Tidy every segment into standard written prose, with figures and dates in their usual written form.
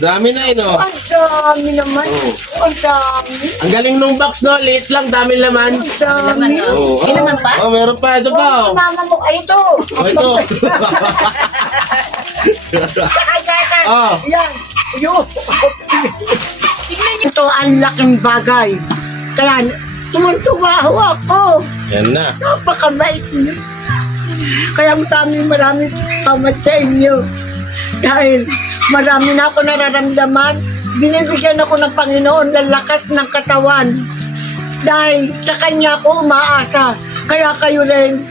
Dami na no? Ang dami naman. Oo. Ang dami. Ang galing nung box, no? Liit lang, dami laman. Ang dami. Oo. Hindi naman pa? Oh, meron pa. Ito pa, oh. Mama mo, ay ito. Oh, ito. Kaya, Oh. yan. Yun. Tingnan niyo. Ito ang laking bagay. Kaya, tumuntuwa ako. Yan na. Napakabait niyo. Kaya maraming salamat sa inyo. Dahil marami na ako nararamdaman. Binibigyan ako ng Panginoon ng lakas ng katawan. Dahil sa Kanya ako umaasa. Kaya kayo rin,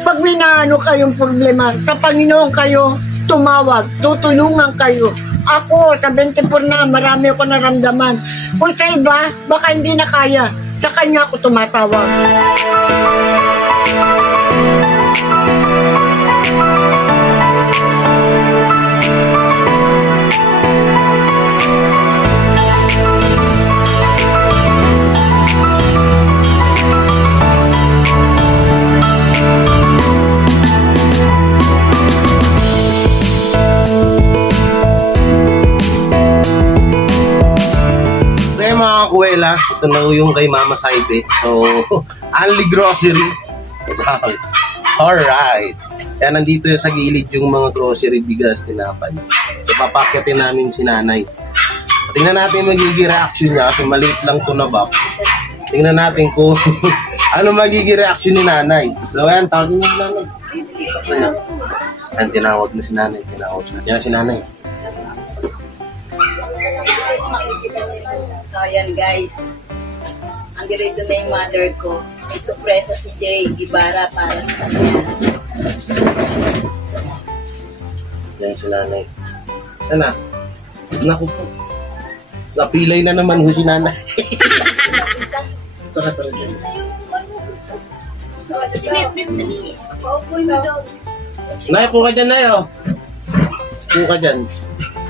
pag minaano kayong problema, sa Panginoon kayo tumawag, tutulungan kayo. Ako, sa 24 na, marami ako naramdaman. Kung sa iba, baka hindi na kaya. Sa Kanya ako tumatawag. Kaya mga kuwela, ito na yung kay Mama Saibe. So, only grocery. Wow. Alright. Kaya nandito sa gilid yung mga grocery, bigas, tinapay. So, papakyatin namin si nanay. Tingnan natin magiging reaction niya kasi maliit lang to na box. Tingnan natin kung ano magiging reaction ni nanay. So, ayan, tawagin niyo si nanay. Ayan, tinawag na si nanay. Tinawag siya. Yan na si nanay. So, ayan guys. Andito na yung mother ko. May sorpresa si Jay Ibarra para sa kanya. Yan si nanay. Ano? Naku po. Napilay na naman ho si nanay. Nay, po ka dyan, Nay, oh. Po ka dyan.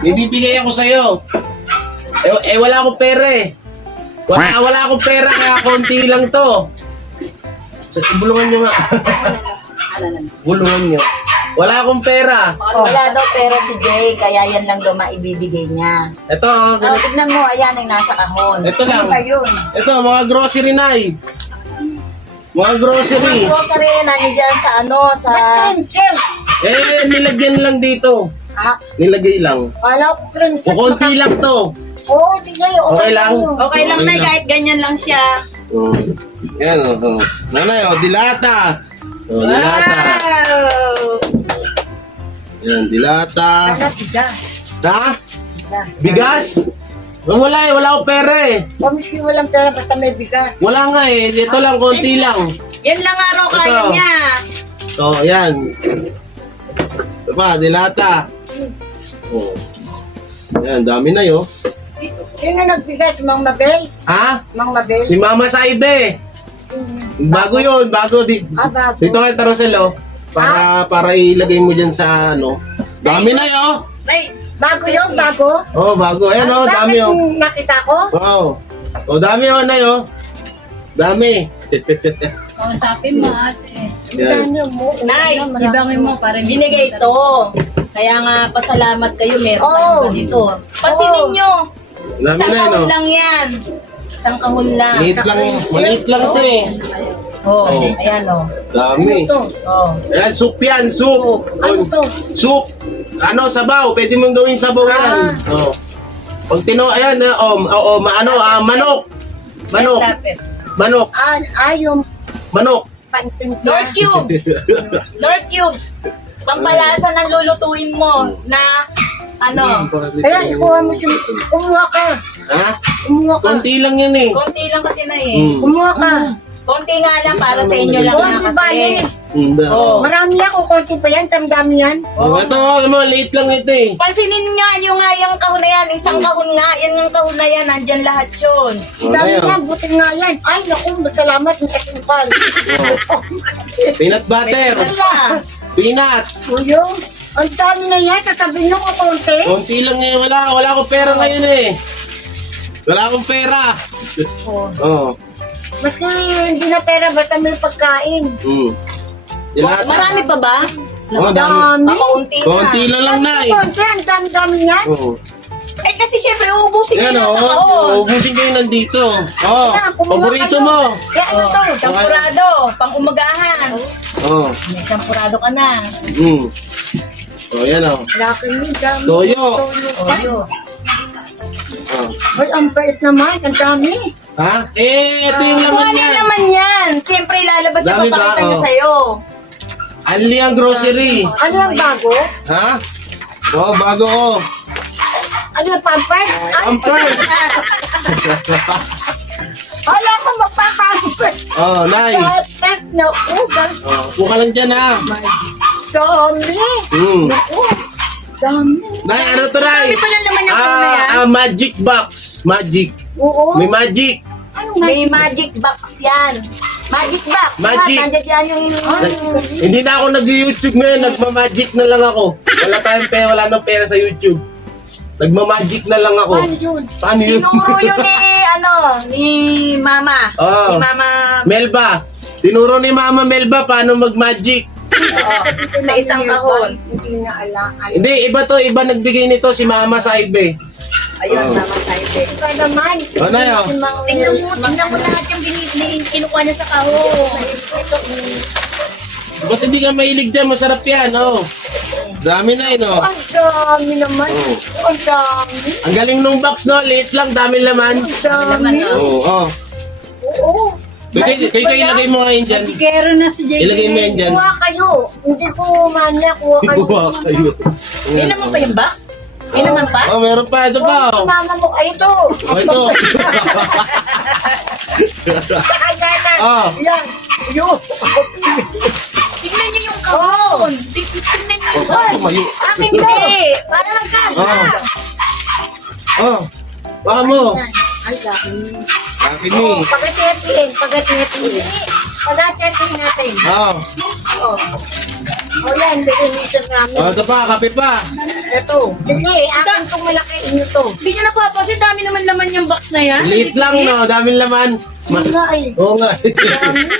May bibigay ako sa'yo. Wala akong pera eh. Wala akong pera, kaya konti lang to. So, bulungan nyo nga. Bulungan nyo. Wala akong pera. Wala daw pera si Jay, kaya yan lang daw maibibigay niya. Ito, oh, Oh, ganito. tignan mo, ayan ay nasa kahon. Ito lang. Ano ba yun? Ito, mga grocery, Nay. Mga grocery. Ang grocery na dyan sa sa... Crimson! Nilagyan lang dito. Ah, Nilagay lang. wala ko crimson. Kukunti lang to. Oo, sige. Okay lang? Okay lang na, kahit ganyan lang siya. Oh. Yan, oh. Nanay, oh, dilata. Oh, dilata. Wow! Yan, dilata. Wala, bigas. Ha? Bigas? Wala wala akong pera eh. Pamiski walang pera, basta may bigas. Wala nga eh, dito lang, konti lang. Yan lang araw kaya Ito. niya. So, yan. Ito pa, dilata. Oh. Yan, dami na yun. Sino nagbigay? Si Mang Mabel? Ha? Mang Mabel? Si Mama Saibe. Bago yun, bago. Bago. Dito kay Taroselo. Para ilagay mo dyan sa ano. Dami na yun. Ay, Bago yun, bago? Oh, bago. Ayan oh, dami Bakit oh. nakita ko? Wow. Oh, dami oh, na yun. Dami. kausapin mo ate. Yan. Nay, ibangin mo para binigay ito. Kaya nga, pasalamat kayo, meron Oh. kayo dito. Pansinin nyo, Dami isang na yun kahon oh. lang yan. Isang kahon lang. Maliit lang ito eh. Oh, Oh. ayan oh. Dami. Oh. Ayan, soup yan, soup. Ano to? Soup. Ano, sabaw. Pwede mong gawin sabaw yan. Oh. Pag ayan, manok. Manok. Lapit. Manok. Yung Manok. panting Lord Cubes. Lord Cubes. Pampalasa ng lulutuin mo na ano, Ayan, kumuha ka. Ha? Kumuha ka. Konti lang yan eh. konti lang kasi na eh. Mm. Kumuha ka. Konti nga lang para sa inyo lang Konti na ba kasi. yan? Oh. Marami ako, konti pa yan, tamdami yan. Oh. Ito, liit lang ito eh. Pansinin nga nyo nga yung kahon na yan. Isang kahon nga. Yan yung kahon na yan. Nandyan lahat yun. Ang dami Ayan. yan, buti nga yan. Ay, naku, salamat ng kasipal. Peanut butter. Wala. Peanut. Uyong, ang dami na yan, sasabihin ko konti. Konti lang eh. Wala akong pera ngayon eh. Wala akong pera. Oh. Basta hindi na pera, basta may pagkain. Dilata. Marami pa ba? Oh, dami. Pakaunti na. Konti lang na eh. Konti, ang dami-dami yan. Oh. Eh, ubusin Yan nyo o, sa kahon. ubusin ko yung nandito. Oh, Yan, kumuha paborito kayo. mo. Kaya ano to? Champurado, pang umagahan. Oh, May champurado ka na. Oh, yan o. Laki ni dami. Toyo. Oyo. Oh. Ay, ang bait naman. Ang dami. Ha? Ito yung Kung laman ano yan. naman yan? Siyempre ilalabas yung Dami ba? papakita niya Oh. sa'yo. Anli ang grocery. Ano yung bago? Ha? Oh, bago ko. Ano yung pampers? Ay, Pampers. wala ko magpapampers. Oh, Nay. Pampers na ugas. Oh, buka lang dyan ha. Dami. Naku. Dami. Nay, ano to, Nay? Sabi pala naman yung ano na yan. Magic box. Magic. Oo. May magic. Ano May magic box yan. Magic box. Magic. Nandiyan yan yung... Hindi na ako nag-YouTube ngayon. Nagma-magic na lang ako. Wala tayong pera. Wala nang pera sa YouTube. Nagma-magic na lang ako. Paano yun? Paano yun? Tinuro yun ni Mama. Oh. Ni Mama Melba. Tinuro ni Mama Melba paano mag-magic. sa isang kahon. Hindi na alam. Hindi, iba to. Iba nagbigay nito si Mama Saibe. Ayun, Oh. Mama Saibe. Ito naman. Oh, Nay, oh. Tingnan mo lahat yung kinukuha niya sa kahon. Ba't hindi ka mahilig dyan? Masarap yan, oh. Dami na yun, oh. Ang dami naman. Oh. Ang dami. Ang galing nung box, no? Liit lang, dami laman. Ang dami. Oo, oh. Oo. Kayo ilagay mo ngayon dyan. Gero na si JJ. Ilagay mo yan dyan. Kuha kayo. Hindi ko manya. Kuha kayo. Kuha kayo. May naman pa yung box? May naman pa? Oh, meron pa. Ito pa, oh. Mama mo. Ay, ito. Oh, ito. Kaya na. Oh. Yan. Yun. Tingnan niyo yung kahon. Tingnan niyo yung kahon. Tumayo. Akin to. Para magkasa. Oh. Baka mo. Ay, dami. Akin ni. Pagatetin. Pagatetin. Pagatetin natin. Oh. O yan. Definition namin. Oh, ito pa, kape pa. Ito. Sige. Akin itong malaki. Inyo to. Hindi niyo napapansin, dami naman laman yung box na yan. Liit lang, no? Daming laman. Nga eh. Oo nga.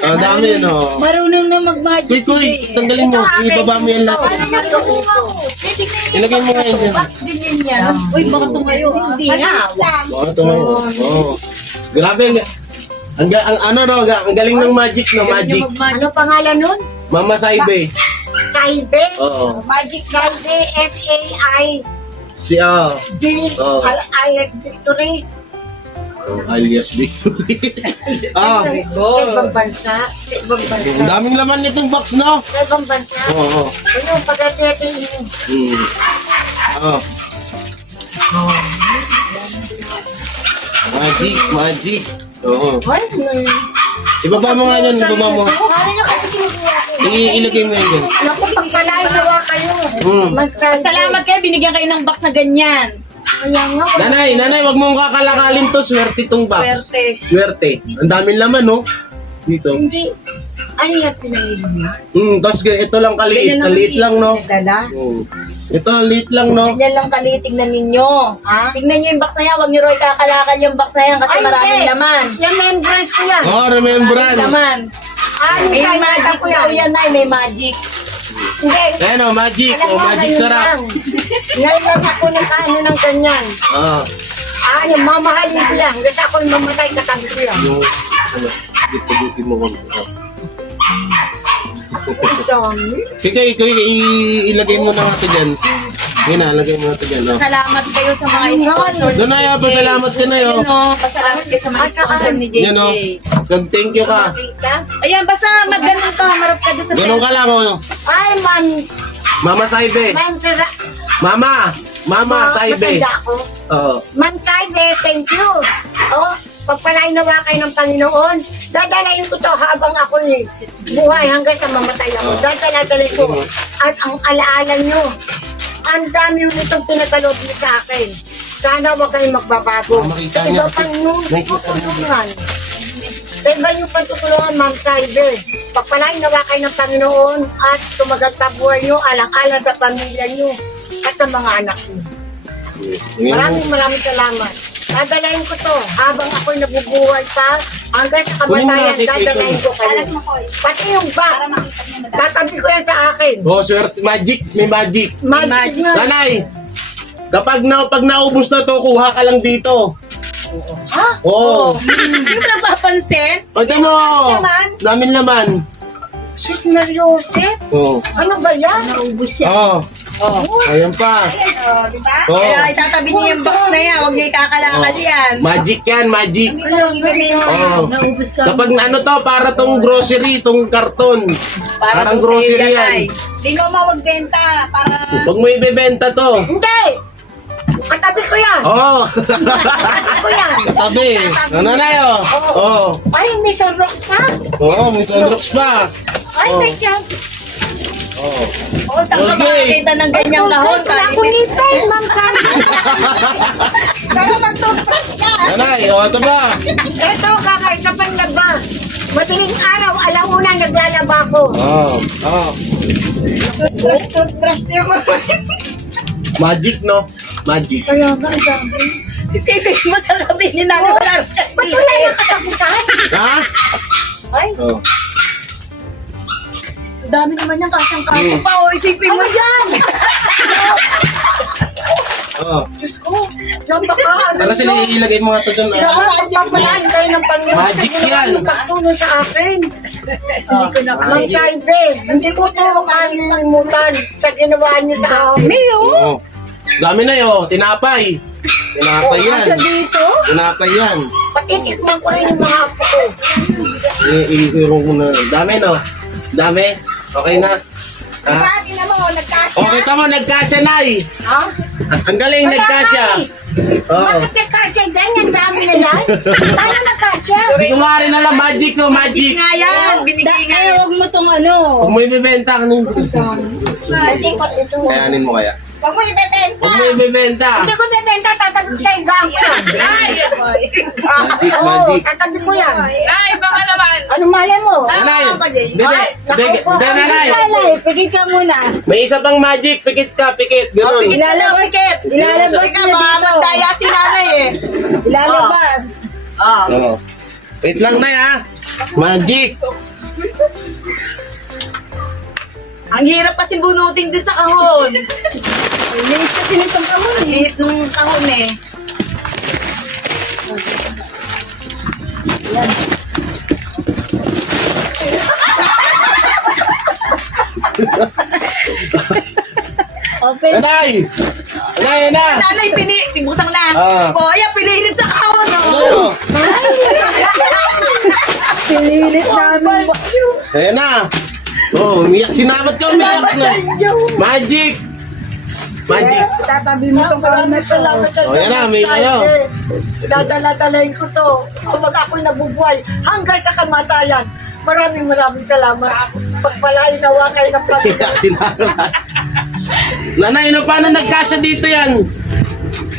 Oh, dami, no? Marunong na mag-magic Kuy, tanggalin mo. Ibaba mo yan lahat. Ano yung kuha ko? Ilagay mo ngayon dyan. Box din yun yan. Uy, baka tumayo. Hindi na. Oo, ito mo. Oo. Grabe. Ano, no? Ang galing ng magic, no? Magic. Ano pangalan nun? Mama Saibe. Saibe. Oo. Magic Saibe. S-A-I. Si, D. Oh. Alias Victory. alias Victory. Sa ibang bansa. Sa ibang bansa. Ang daming laman nitong box, no? Sa ibang bansa. Oo. Ano, pagkatetin. Oh. Magic. Oo. Ay, Ibaba mo nga yan, ibaba mo. Ano nyo kasi kinukuha ko? Ilagay mo yan dyan. Naku, pagkalain nawa kayo. Salamat kayo, binigyan kayo ng box na ganyan. Kaya nga. Nanay, wag mong kakalakalin to. Swerte tong box. Swerte. Ang daming laman, no? Dito. Hindi. Ano yung pinamili niya? Tapos ito lang kaliit. Ang liit lang, no? Dala? Ito, ang liit lang, no? Ganyan lang kali, tignan ninyo. Ha? Tignan niyo yung box na yan, huwag niyo Roy kakalakal yung box na yan kasi Ay, maraming hindi. laman. Yung membrane ko yan. Oh, remembrance. Laman. Ano May yung magic ko daw yan? yan, ay may magic. Hindi. Ayan, oh, magic. Alam Oh, mo, magic ngayon sarap. lang. Ngayon lang ako nag-ano ng ganyan. Ah, Yung mamahalin ko yan. Kasi ako yung mamatay katabi ko yan. yung, dito mo konti. Ang dami. Ilagay mo na natin dyan. Yan na, lagay mo natin dyan, oh. Salamat kayo sa mga sponsor. Doon na, pasalamat ka na, Ayun, oh. no, pasalamat kayo sa mga sponsor ni JJ. Yan, oh. Thank you ka. Rita? Ayan, basta magganong ka, marap ka doon sa Ganun ka lang, oh. Ay, man. Mama Saibe. Man, sira. Mama Saibe. Matanda ako. Oo. Ma'am Saibe, thank you. Oh, pagpalain nawa kayo ng Panginoon. Dadalayin ko to habang ako buhay hanggang sa mamatay ako. Dadalayin ko. At ang alaala nyo, ang dami yung itong pinagkaloob niyo sa akin. Sana huwag kayong magbabago. Makita Sa niya. iba pang nung Nakita niya. tutulungan. Sa iba yung patutulungan, Ma'am Saibe. Pagpalain nawa kayo ng Panginoon at tumagal sa buhay nyo, alang-alang sa pamilya nyo at sa mga anak nyo. Maraming salamat. Dadalayin ko to habang ako'y nabubuhay pa hanggang sa Kunin mo na kamatayan. si Dadalayin ko kayo. Pati yung bag. Tatabi ko yan sa akin. Oh, swerte. Magic. May magic. Magic nga. Nanay, pag naubos na to, kuha ka lang dito. Ha? Oo. Hindi mo napapansin? Ito mo! Namin laman. Sus Mariose, Oo. ano ba yan? Naubos yan. Oo. Ayan pa. Oo. Kaya itatabi niyo yung box na yan. Huwag niyo ikakalakal yan. Magic yan, magic. Oo. Naubos ka. Kapag ano to, para tong grocery, tong karton. Parang tong grocery sa'yo yan. ay. Hindi mo magbenta para... Huwag mo ibebenta to. Hindi! Katabi ko yan! Oo. Katabi ko yan! Katabi. Ano na yun? Oo. Ay, may sorok pa! Oo, may sunrocks pa. Ay, may tiyan! Oo. Oo, saan ka Okay. makakita ng ganyang kahon? Wala ko nipay, Ma'am Sandy! Pero mag-toothbrush ka. Nanay, o ito ba? Ito, kakaisapang laba. Madaling araw, alauna, naglalaba ko. Oo. Oo. Toothbrush niyo mo. Magic, no? Magic. Kaya nga, ang dami. Isipin mo, sasabihin natin wala rin siya. Ba't wala yung katapusan? Ha? Ay, Oo. ang dami naman yung kasang-kaso. Hmm. Pa, o, isipin mo Ano yan? Oo. Diyos ko, napaka ano Tara sila, ilagay mo nga ito dun. ah. Napapagpapalaan kayo ng Panginoon. Magic yan. Ang pagtulong sa akin. Hindi ko na Ma'am Sandy, hindi ko ito makalimutan sa ginawa niyo sa amin. Oo. Dami na yun. Tinapay. Tinapay yan. Asa dito? Tinapay yan. Patitikman ko rin yung mga apo ko. Ihiro ko na. Dami, no? Dami? Okay na? Ha? Pati na mo, nagkasya. Okay ka mo, nagkasya, Nay. Ha? Ang galing, nagkasya. Oo. Bakit nagkasya dyan? Ang dami na yan? Paano nagkasya? Hindi ko nga rin alam. Magic, no? Magic. Nga yan, binigay nga. Huwag mo tong ano. Huwag mo ibibenta. Ano yung Hindi ko ito. Kayanin mo kaya? Huwag mo ibebenta. Huwag mo ibibenta. Hindi ko bebenta, tatabi ko sa igang ko. Magic, Oo, magic. tatabi ko yan. Ay, baka naman. Ano mali mo? Nanay, hindi, Nakaupo ka nanay. Pigit ka muna. May isa pang magic. Pikit ka, pikit. Ganun. Ilalabas. Ilalabas Ikaw, niya baka dito. magdaya si nanay eh. Ilalabas. Oo. Wait lang, Nay, ha? Magic. Ang hirap kasi bunutin doon sa kahon. Linis kasi nitong kahon eh. Liit nung kahon eh. Open. Nanay! Nanay, na! Nanay, tibusang na. Ah. O, ayan, pinilit sa kahon. Ano? Pinilit namin. Ayan na! Oh, umiyak. Sinabat ka, umiyak na. Magic! Magic. Tatabi mo itong karanay. Salamat sa Oh, yan na, may ano. Dadala-dalayin ko to. Kapag ako'y nabubuhay hanggang sa kamatayan. Maraming salamat. Pagpalain nawa kayo ng Panginoon. Umiyak, sinabat. Nanay, no, paano nagkasya dito yan?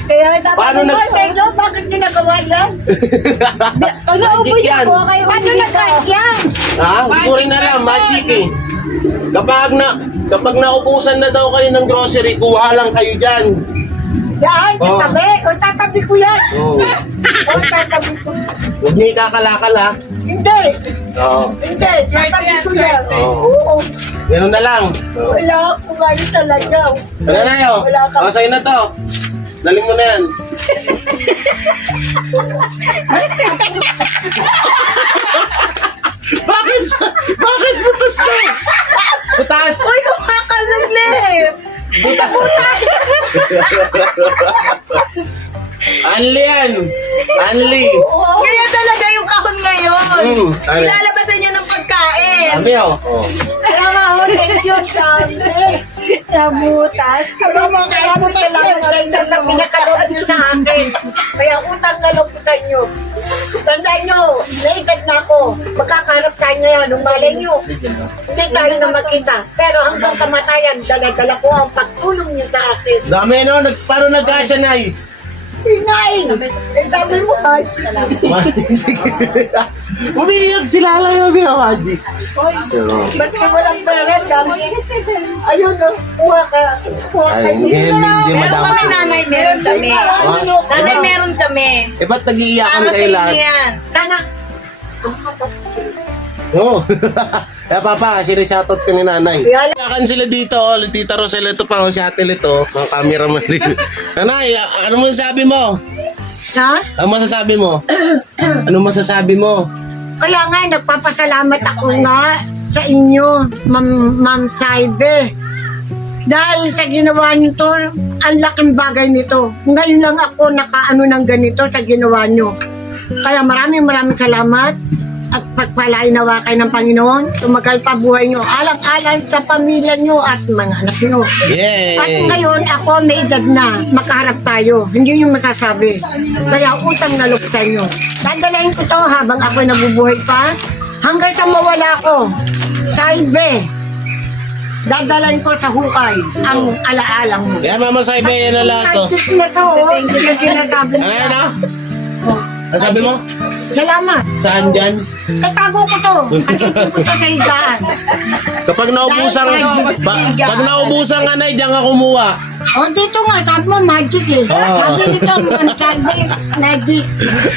Kaya Paano tatabi mo nag- sa inyo, bakit nyo nagawa yan? Magic yan. Paano nagkasya? Ha? Hindi ko rin alam. Magic eh. Kapag naubusan na daw kayo ng grocery, kuha lang kayo dyan. Yan, Oh. tatabi. O tatabi ko yan. Oh. O tatabi ko. Huwag niyo ikakalakal, ha? Hindi. Oo. Hindi. Tatabi ko yan. Oo. Oo. Ganun na lang. Wala akong ngayon talaga. Ano na yun? Wala ka. O, sa'yo na to. Daling mo na yan. Bakit? Bakit butas na? Butas! Uy, kumakalaglit. Anli yan! Anli! Kaya talaga yung kahon ngayon. ano? Ilalabasan niya ng pagkain. Dami oh. Oh. Kaya nga ako, thank you, sabi. Nabutas. Maraming salamat sa inyo na pinakaloob niyo sa akin. Kaya utang na loob ko sa inyo. Tandaan nyo, naigad na ako. Magkakarap tayo ngayon. Nung malay nyo, hindi tayo na magkita. Pero hanggang kamatayan, dala-dala ko ang pagtulong niyo sa akin. Dami no? Paano nagkasya na eh? Ingay! Sabi mo, ay, Umiiyak sila lang yung mga magic. ba't ka walang pera? Dami. Ayun, no, kuha ka. Kuha ka. Ay, hindi Meron madama. kami nanay, meron kami. Nanay, meron kami. Eh, ba't nag-iiyakan Para sa kayo inyo lahat? yan. Sana. Oo. Kaya papa, shoutout ka ni nanay. Yan. Kakan sila dito, Tita Rosel, ito pa, si ate ito, mga cameraman rin. Nanay, ano mo sabi mo? Ha? Ano masasabi mo? Ano masasabi mo? Kaya nga, nagpapasalamat ako nga sa inyo, Ma'am Saibe. Dahil sa ginawa niyo to, ang laking bagay nito. Ngayon lang ako nakaano ng ganito sa ginawa niyo. Kaya maraming salamat at pagpalain nawa kayo ng Panginoon. Tumagal pa buhay niyo. Alang-alang sa pamilya niyo at mga anak niyo. Yay! At ngayon ako may edad na, makaharap tayo. Hindi niyo masasabi. Kaya utang na loob sa inyo. Dadalahin ko to habang ako nabubuhay pa. Hanggang sa mawala ko. Saibe. Dadalahin ko sa hukay ang alaalang mo. Yan, Mama Saibe, yan na lahat to. Magic na to, oh. Hindi na sinasabi Ano yan, ah? Ano sabi mo? Salamat. Saan dyan? Katago ko to. Kasi ko to sa higaan. Kapag naubusan, pag naubusan ka na, diyan ka kumuha. O dito nga, sabi mo magic eh. Sabi dito, sabi magic.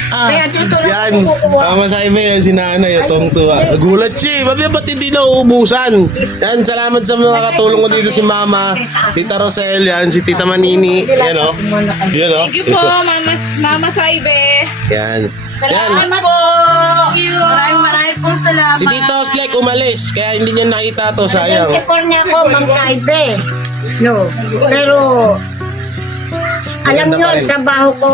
Kaya dito lang Yan, ako kukuha. Mama Saibe, yan si nanay, itong tuwa. Nagulat siya, ba't hindi nauubusan? Yan, salamat sa mga katulong ko dito si Mama, Tita Rosel, yan, si Tita Manini, yan o. Yan o. Thank you po, Mama Saibe. Yan. Yan. Salamat po! Maraming pong salamat. Si Tito Oslek umalis, kaya hindi niya nakita to, sayang. California ako, Ma'am Saibe. No. Pero, alam Maganda nyo, pa rin. ang trabaho ko,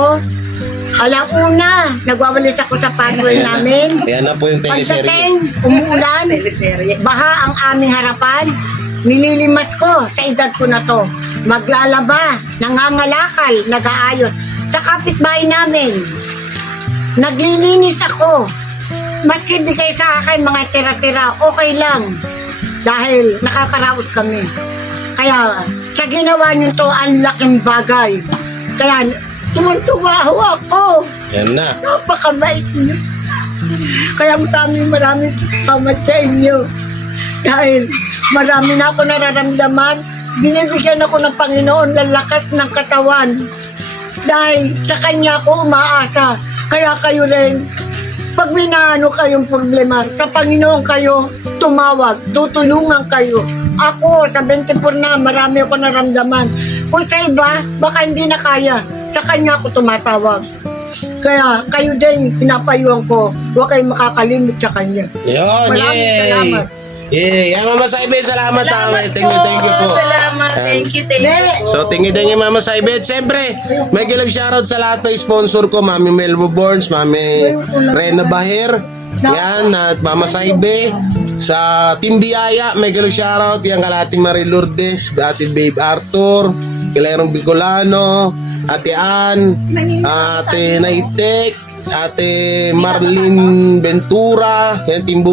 alauna, nagwawalis ako sa patrol namin. Yan na po yung teleserye. Pagdating, umuulan, baha ang aming harapan, nililimas ko sa edad ko na to. Maglalaba, nangangalakal, nag-aayos. Sa kapitbahay namin, naglilinis ako. Maski bigay sa akin mga tira-tira, okay lang. Dahil nakakaraos kami. Kaya sa ginawa niyo to, ang laking bagay. Kaya tumuntuwa ako. Yan na. Napakabait niyo. Kaya maraming salamat sa inyo. Dahil marami na ako nararamdaman. Binibigyan ako ng Panginoon ng lakas ng katawan. Dahil sa Kanya ako umaasa. Kaya kayo rin, pag may naano kayong problema, sa Panginoon kayo tumawag, tutulungan kayo. Ako, sa 24 na, marami ako naramdaman. Kung sa iba, baka hindi na kaya. Sa Kanya ako tumatawag. Kaya kayo din, pinapayuhan ko, huwag kayong makakalimit sa Kanya. Yun, Maraming yay! salamat. Yay! Yan, Mama Saibe, salamat ha. Thank you po. Salamat. Thank you. So, thank you, Mama Saibe. At siyempre, may gilang shoutout sa lahat ng sponsor ko, Mami Melbo Burns, Mami Rena Bahir, yan, at Mama Saibe. Sa Team Biyaya, may gilang shoutout, yan, kalati Marie Lourdes, Ate Babe Arthur, Kilerong Bicolano, Ate Ann, Ate Naitek, Ate Marlene Ventura, yan, Team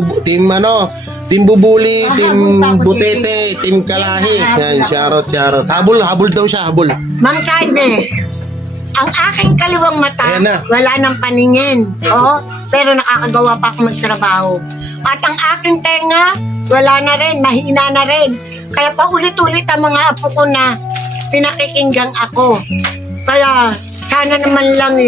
Bubuli, Team Butete, Team Kalahi. Yan, shoutout. Habol daw siya, habol. Ma'am Saibe, ang aking kaliwang mata, Ayan na. wala nang paningin. Oo, pero nakakagawa pa ako magtrabaho. At ang aking tenga, wala na rin, mahina na rin. Kaya paulit-ulit ang mga apo ko na pinakikinggan ako. Kaya sana naman lang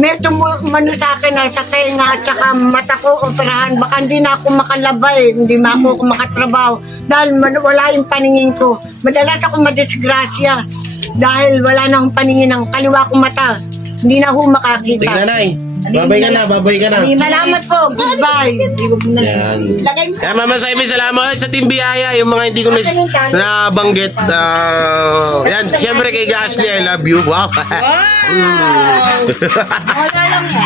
may tumano sa akin na sa tenga at saka mata ko operahan. Baka hindi na ako makalabay, hindi na ako makatrabaho. Dahil wala yung paningin ko. Madalas ako madisgrasya. Dahil wala na akong paningin ng kaliwa kong mata. Hindi na ako Sige, makakita. nanay. Babay ka na. Salamat po. Goodbye. Yan. Kaya Mama Saibe, salamat sa Team Biyaya. Yung mga hindi ko nabanggit. Yan, siyempre kay Ashley, I love you. Wow.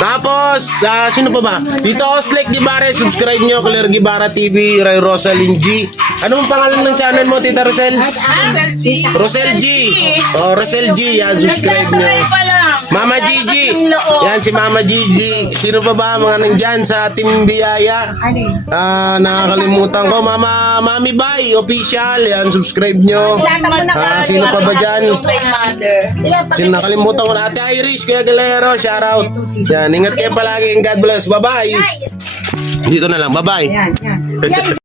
Tapos, sino pa ba? Dito Oslek Gibara, subscribe nyo. Claire Gibara TV, Ray Rosalyn G. Ano mong pangalan ng channel mo, Tita Rosel? Rosel G. Oh, Rosel G. Yan, subscribe nyo. Mama Gigi. Yan, si Mama Gigi. Sino pa ba mga nandyan sa Team Biyaya? Nakakalimutan ko. Mami Bay, official. Yan, subscribe nyo. Sino pa ba dyan? Sino nakalimutan ko na? Ate Iris, Kuya Galero, shoutout. Yan, ingat kayo palagi and God bless. Bye-bye. Dito na lang, bye-bye. Yan.